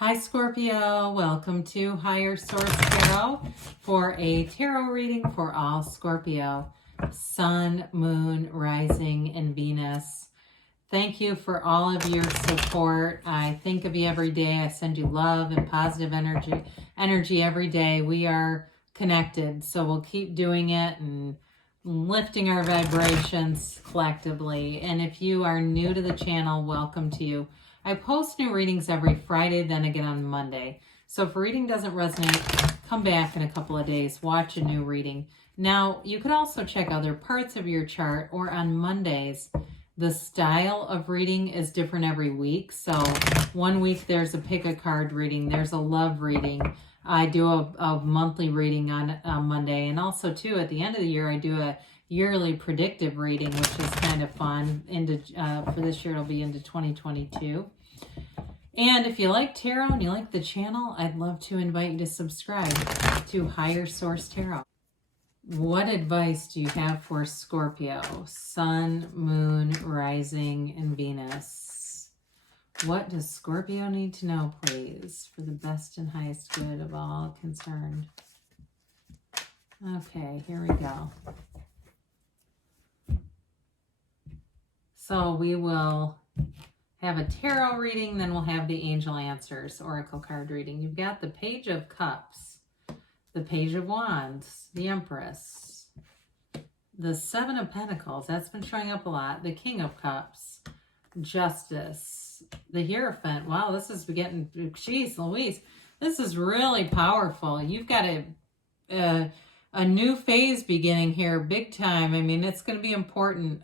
Hi Scorpio, welcome to Higher Source Tarot for a tarot reading for all Scorpio, Sun, Moon, Rising, and Venus. Thank you for all of your support. I think of you every day. I send you love and positive energy every day. We are connected, so we'll keep doing it and lifting our vibrations collectively. And if you are new to the channel, welcome to you. I post new readings every Friday, then again on Monday. So if a reading doesn't resonate, come back in a couple of days, watch a new reading. Now, you could also check other parts of your chart, or on Mondays, the style of reading is different every week. So one week there's a pick a card reading, there's a love reading. I do a monthly reading on Monday, and also too at the end of the year I do a yearly predictive reading, which is kind of fun. For this year it'll be into 2022. And if you like tarot and you like the channel, I'd love to invite you to subscribe to Higher Source Tarot. What advice do you have for Scorpio, Sun, Moon, Rising, and Venus? What does Scorpio need to know, please, for the best and highest good of all concerned? Okay, here we go. So we will have a tarot reading, then we'll have the angel answers, oracle card reading. You've got the Page of Cups, the Page of Wands, the Empress, the Seven of Pentacles, that's been showing up a lot, the King of Cups, Justice, the Hierophant. Wow, this is getting, geez Louise, this is really powerful. You've got a new phase beginning here, big time. I mean, it's going to be important.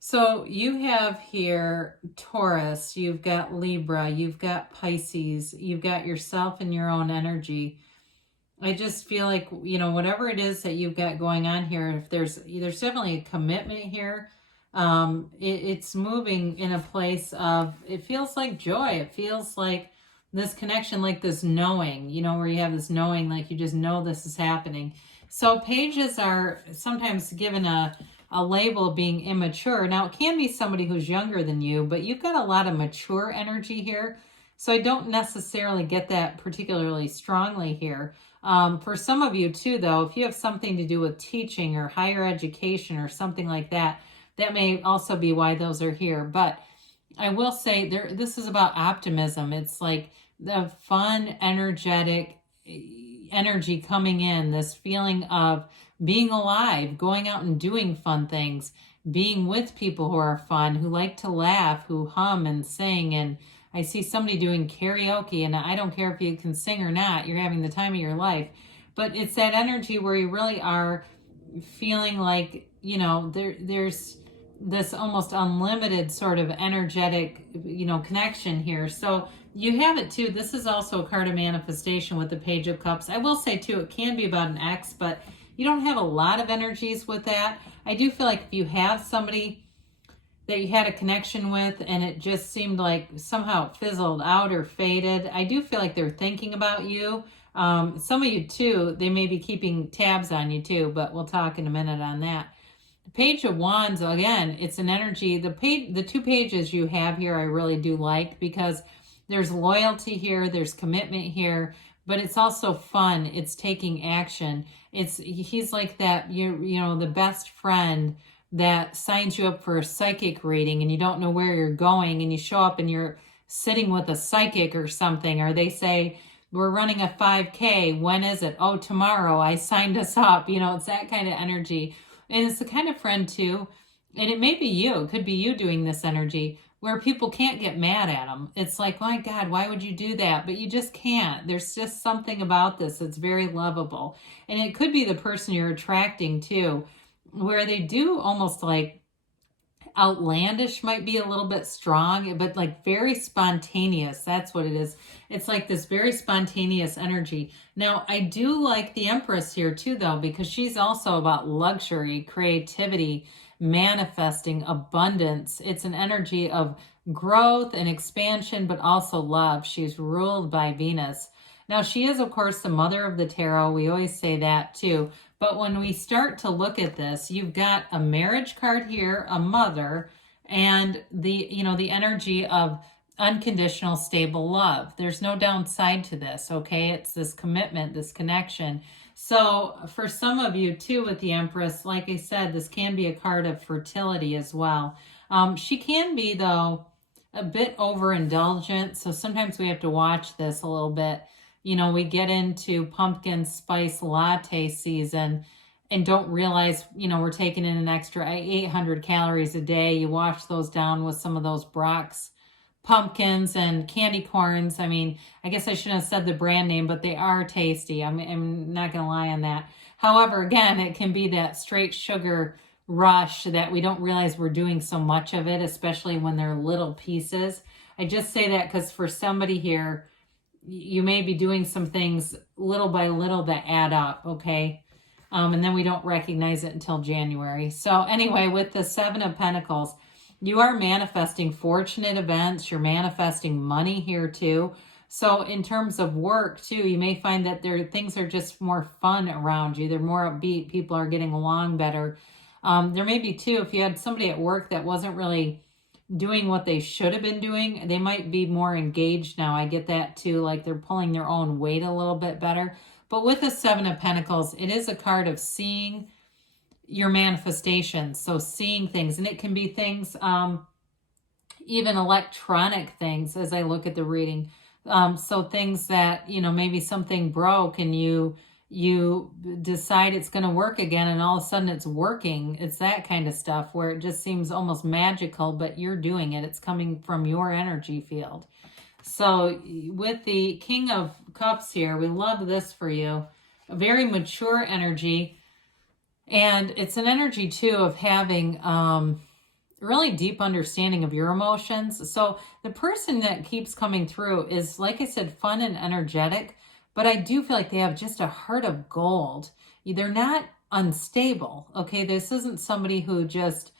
So you have here Taurus, you've got Libra, you've got Pisces, you've got yourself and your own energy. I just feel like, you know, whatever it is that you've got going on here, if there's definitely a commitment here. It's moving in a place of, it feels like joy. It feels like this connection, like this knowing, you know, where you have this knowing, like you just know this is happening. So pages are sometimes given a label of being immature. Now, it can be somebody who's younger than you, but you've got a lot of mature energy here. So I don't necessarily get that particularly strongly here. For some of you too, though, if you have something to do with teaching or higher education or something like that, that may also be why those are here. But I will say this is about optimism. It's like the fun, energetic energy coming in, this feeling of being alive, going out and doing fun things, being with people who are fun, who like to laugh, who hum and sing. And I see somebody doing karaoke, and I don't care if you can sing or not, you're having the time of your life. But it's that energy where you really are feeling like, you know, there's this almost unlimited sort of energetic, you know, connection here. So you have it too. This is also a card of manifestation with the Page of Cups. I will say too, it can be about an ex, but you don't have a lot of energies with that. I do feel like if you have somebody that you had a connection with and it just seemed like somehow it fizzled out or faded, I do feel like they're thinking about you. Some of you too, they may be keeping tabs on you too, but we'll talk in a minute on that. The Page of Wands, again, it's an energy. The two pages you have here I really do like, because there's loyalty here, there's commitment here, but it's also fun. It's taking action. He's like that, you know, the best friend that signs you up for a psychic reading and you don't know where you're going, and you show up and you're sitting with a psychic or something, or they say, we're running a 5K. When is it? Oh, tomorrow. I signed us up. You know, it's that kind of energy. And it's the kind of friend too, and it may be you, it could be you doing this energy, where people can't get mad at them. It's like, my God, why would you do that? But you just can't. There's just something about this that's very lovable. And it could be the person you're attracting too, where they do almost like outlandish, might be a little bit strong, but like very spontaneous. That's what it is. It's like this very spontaneous energy. Now, I do like the Empress here too, though, because she's also about luxury, creativity, manifesting, abundance. It's an energy of growth and expansion, but also love. She's ruled by Venus. Now, she is, of course, the mother of the tarot. We always say that too. But when we start to look at this, you've got a marriage card here, a mother, and the, you know, the energy of unconditional, stable love. There's no downside to this, okay? It's this commitment, this connection. So for some of you too with the Empress, like I said, this can be a card of fertility as well. She can be, though, a bit overindulgent. So sometimes we have to watch this a little bit. You know, we get into pumpkin spice latte season and don't realize, you know, we're taking in an extra 800 calories a day. You wash those down with some of those Brock's pumpkins and candy corns. I mean, I guess I shouldn't have said the brand name, but they are tasty. I'm not going to lie on that. However, again, it can be that straight sugar rush that we don't realize we're doing so much of it, especially when they're little pieces. I just say that because for somebody here, you may be doing some things little by little that add up, okay? And then we don't recognize it until January. So anyway, with the Seven of Pentacles, you are manifesting fortunate events. You're manifesting money here too. So in terms of work too, you may find that things are just more fun around you. They're more upbeat. People are getting along better. There may be too, if you had somebody at work that wasn't really doing what they should have been doing, they might be more engaged now. I get that too, like they're pulling their own weight a little bit better. But with the Seven of Pentacles, it is a card of seeing your manifestations. So seeing things, and it can be things, even electronic things as I look at the reading. So things that, you know, maybe something broke and you decide it's going to work again and all of a sudden it's working. It's that kind of stuff where it just seems almost magical, but you're doing it. It's coming from your energy field. So with the King of Cups here, we love this for you. A very mature energy. And it's an energy too of having really deep understanding of your emotions. So the person that keeps coming through is, like I said, fun and energetic. But I do feel like they have just a heart of gold. They're not unstable, okay? This isn't somebody who just,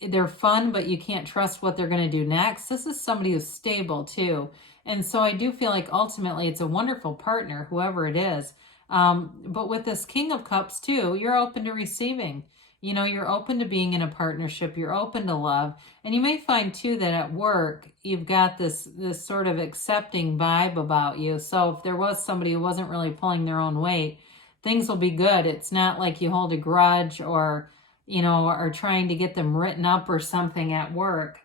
they're fun, but you can't trust what they're going to do next. This is somebody who's stable too. And so I do feel like ultimately it's a wonderful partner, whoever it is. But with this King of Cups too, you're open to receiving. You know, you're open to being in a partnership. You're open to love. And you may find too that at work, you've got this sort of accepting vibe about you. So if there was somebody who wasn't really pulling their own weight, things will be good. It's not like you hold a grudge or, you know, are trying to get them written up or something at work.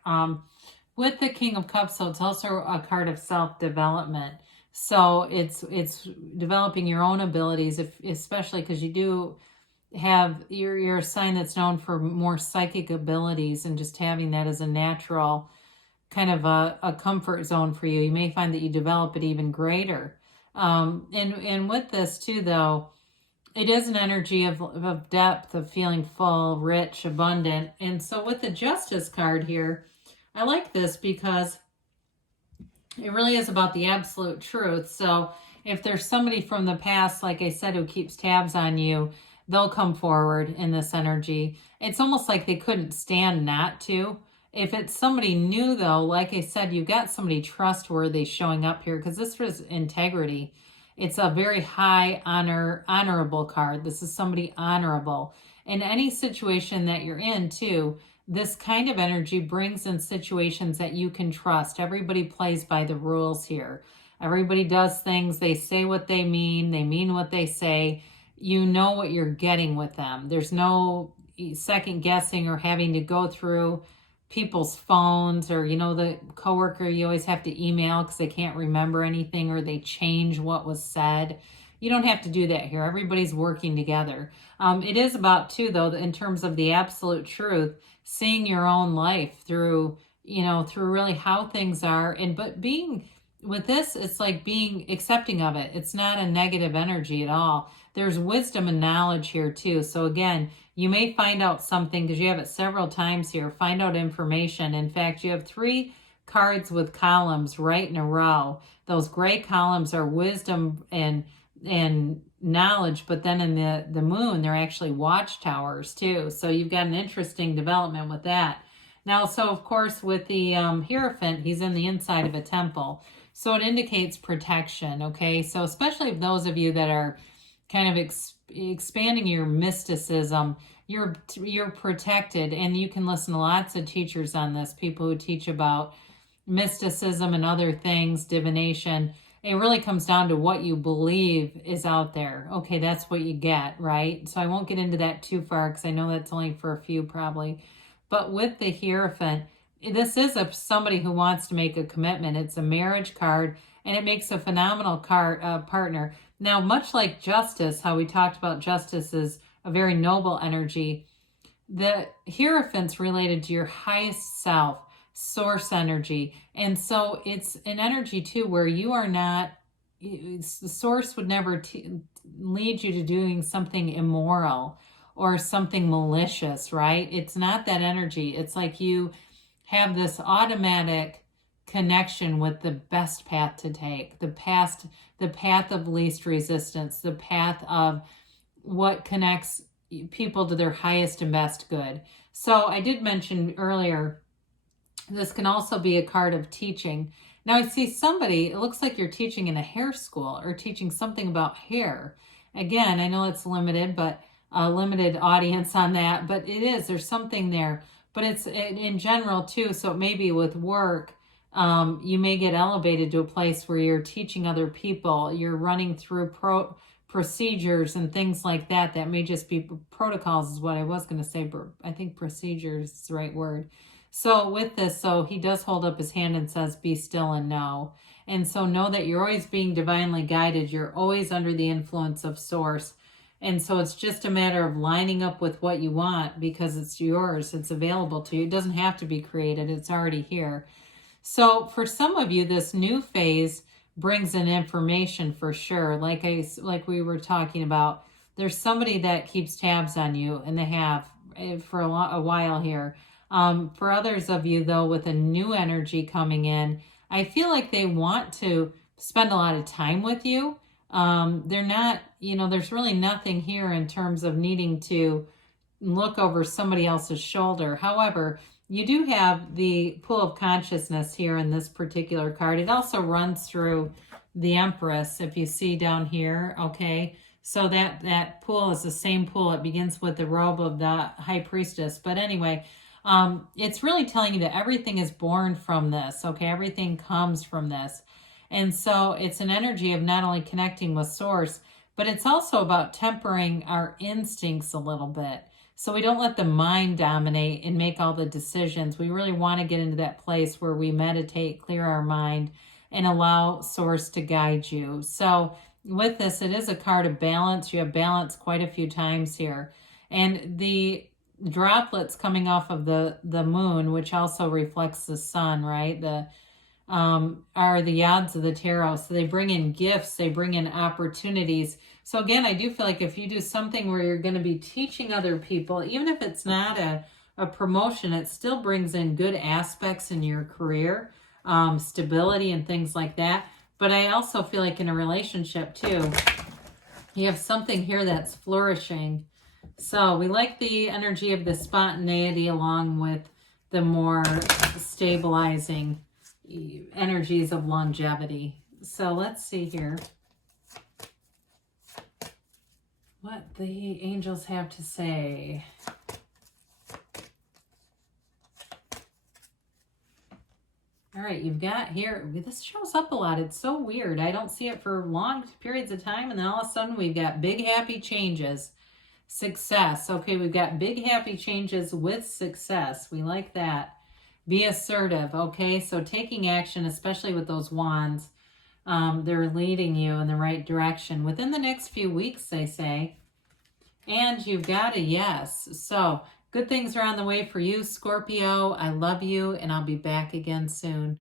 With the King of Cups, so it's also a card of self-development. So it's developing your own abilities, especially because you do have, you're a sign that's known for more psychic abilities, and just having that as a natural kind of a comfort zone for you. You may find that you develop it even greater. And with this too, though, it is an energy of depth, of feeling full, rich, abundant. And so with the Justice card here, I like this because it really is about the absolute truth. So if there's somebody from the past, like I said, who keeps tabs on you, they'll come forward in this energy. It's almost like they couldn't stand not to. If it's somebody new, though, like I said, you've got somebody trustworthy showing up here, because this was integrity. It's a very high honorable card. This is somebody honorable. In any situation that you're in, too, this kind of energy brings in situations that you can trust. Everybody plays by the rules here. Everybody does things. They say what they mean what they say. You know what you're getting with them. There's no second guessing or having to go through people's phones, or, you know, the coworker you always have to email because they can't remember anything, or they change what was said. You don't have to do that here. Everybody's working together. It is about, too, though, in terms of the absolute truth, seeing your own life through, you know, through really how things are. But being with this, it's like being accepting of it. It's not a negative energy at all. There's wisdom and knowledge here too. So again, you may find out something, because you have it several times here. Find out information. In fact, you have 3 cards with columns right in a row. Those gray columns are wisdom and knowledge, but then in the moon, they're actually watchtowers too. So you've got an interesting development with that. Now, so of course, with the Hierophant, he's in the inside of a temple. So it indicates protection, okay? So especially those of you that are kind of expanding your mysticism, you're protected. And you can listen to lots of teachers on this, people who teach about mysticism and other things, divination. It really comes down to what you believe is out there. Okay, that's what you get, right? So I won't get into that too far because I know that's only for a few probably. But with the Hierophant, this is somebody who wants to make a commitment. It's a marriage card, and it makes a phenomenal partner. Now, much like Justice, how we talked about Justice is a very noble energy, the Hierophant's related to your highest self, source energy. And so it's an energy too where you are not, the source would never lead you to doing something immoral or something malicious, right? It's not that energy. It's like you have this automatic connection with the best path to take, the path of least resistance, the path of what connects people to their highest and best good. So I did mention earlier, this can also be a card of teaching. Now I see somebody, it looks like you're teaching in a hair school or teaching something about hair. Again, I know it's limited, but a limited audience on that, but it is, there's something there. But it's in general too, so it may be with work. You may get elevated to a place where you're teaching other people, you're running through procedures and things like that. That may just be protocols is what I was going to say, but I think procedures is the right word. So with this, so he does hold up his hand and says, be still and know. And so know that you're always being divinely guided. You're always under the influence of source. And so it's just a matter of lining up with what you want because it's yours. It's available to you. It doesn't have to be created. It's already here. So for some of you, this new phase brings in information for sure. Like we were talking about, there's somebody that keeps tabs on you, and they have for a while here. For others of you, though, with a new energy coming in, I feel like they want to spend a lot of time with you. They're not, there's really nothing here in terms of needing to look over somebody else's shoulder. However, you do have the pool of consciousness here in this particular card. It also runs through the Empress, if you see down here, okay? So that pool is the same pool. It begins with the robe of the High Priestess. But anyway, it's really telling you that everything is born from this, okay? Everything comes from this. And so it's an energy of not only connecting with source, but it's also about tempering our instincts a little bit. So we don't let the mind dominate and make all the decisions. We really want to get into that place where we meditate, clear our mind, and allow source to guide you. So with this, it is a card of balance. You have balance quite a few times here. And the droplets coming off of the moon, which also reflects the sun, right? Are the yads of the tarot. So they bring in gifts, they bring in opportunities. So again, I do feel like if you do something where you're going to be teaching other people, even if it's not a promotion, it still brings in good aspects in your career, stability and things like that. But I also feel like in a relationship too, you have something here that's flourishing. So we like the energy of the spontaneity along with the more stabilizing energies of longevity. So let's see here what the angels have to say. All right, you've got here, this shows up a lot. It's so weird. I don't see it for long periods of time, and then all of a sudden we've got big happy changes. Success. Okay, we've got big happy changes with success. We like that. Be assertive. Okay, so taking action, especially with those wands, they're leading you in the right direction within the next few weeks, they say. And you've got a yes. So good things are on the way for you, Scorpio. I love you, and I'll be back again soon.